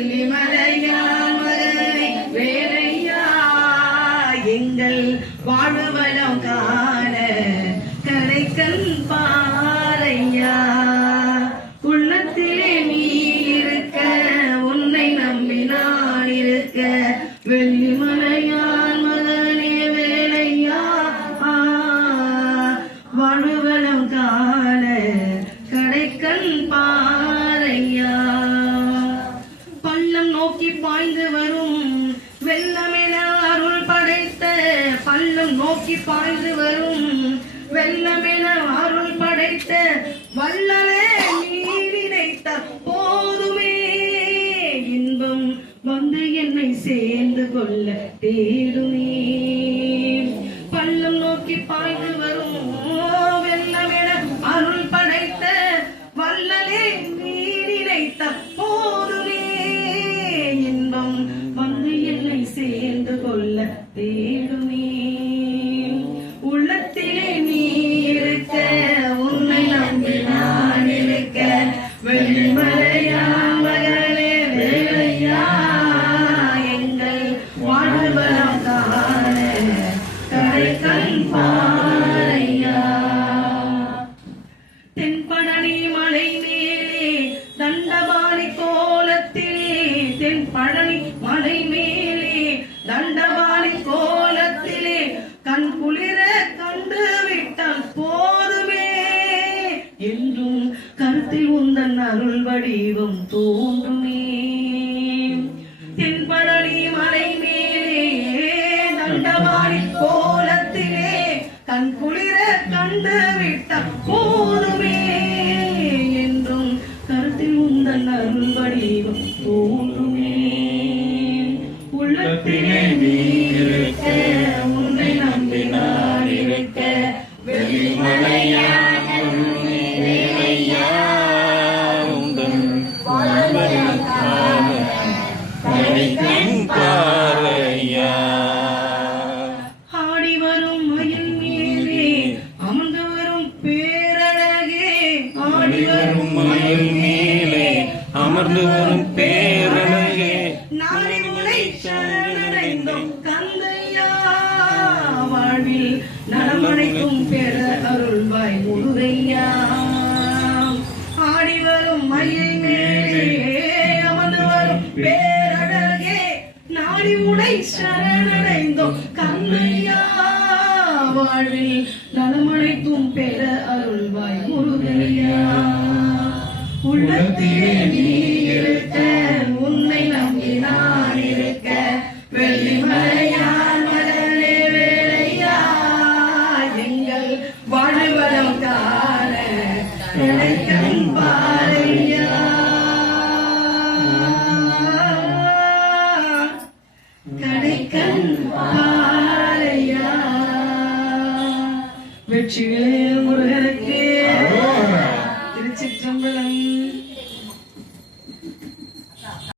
வெள்ளிமலையான் மகனை வேலையா எங்கள் வாழ்வலம் காண கரைக்கல் பாறையா உள்ளத்திலே நீ இருக்க உன்னை நம்பி நான் இருக்க வெள்ளிமலையான் மகனே வேலையா வாழ்வலம் காண கரைக்கல் பாறையா பள்ளம் நோக்கி பாய்ந்து வரும் வெள்ளமென அருள் படைத்த பள்ளம் நோக்கி பாய்ந்து வரும் வெள்ளமென அருள் படைத்த வல்லலே நீ நினைத்த போதுமே இன்பம் வந்து என்னை சேர்ந்து கொள்ள தேடுமே பள்ளம் நோக்கி பாய்ந்து வரும் வெள்ளமென அருள் படைத்த வல்லலே நீ நினைத்த போதுமே இன்பம் வந்து என்னை சேர்ந்து கொள்ள தேடுமே உள்ளத்திலே நீ இருக்க உன்னை நம்பி நான் இருக்க வெள்ளிமலையா மகளே வேலையா எங்கள் வாழ்வலம் காண கரைக்கல் பாறையா தென்பழனி மலை மேலே தண்டபாணி கோலத்திலே தென்பழனி மலை மேலே தண்டபாணி கோலத்திலே கண் குளிர கண்டு விட்டால் போதுமே என்றும் கருத்தில் உந்தன் அருள் வடிவம் தோன்றுமே தென்பழனி மலை மேலே தண்டபாணி கோலத்திலே கண் குளிர கண்டு விட்டால் போதுமே என்றும் கருத்தில் உந்தன் அருள் வடிவம் தோன்றுமே உள்ளத்திலே நீ இருக்க உன்னை நம்பி நான் இருக்க வெள்ளிமலையா வேலையா உந்தன் வாழ்வலம் காண கரைக்கல் பாறையா ஆடி வரும் மயில் மேலே அமர்ந்து வரும் பேரழகே ஆடி வரும் மயில் மேலே அமர்ந்து வரும் பேரழகே நாளை உனை சரணடைந்தோம் கந்தையா வாழ்வில் நலமடைக்கும் பெற அருள்வாய் முருகையா ஆடி வரும் மயில் மேலே அமர்ந்து வரும் பேரழகே நாடி உனை சரணடைந்தோம் கந்தையா வாழ்வில் நலமடைக்கும் பெற அருள்வாய் முருகையா உள்ளத்திலே நீ இருக்க உன்னை நம்பி நான் இருக்க வெள்ளிமலையான் மகளே வேலையா எங்கள் வாழ்வலம் காண கரைக்கல் பாறையா கரைக்கல் பாறையா வெற்றிவேல் முருகனுக்கு திருச்சிற்றம்பலம்.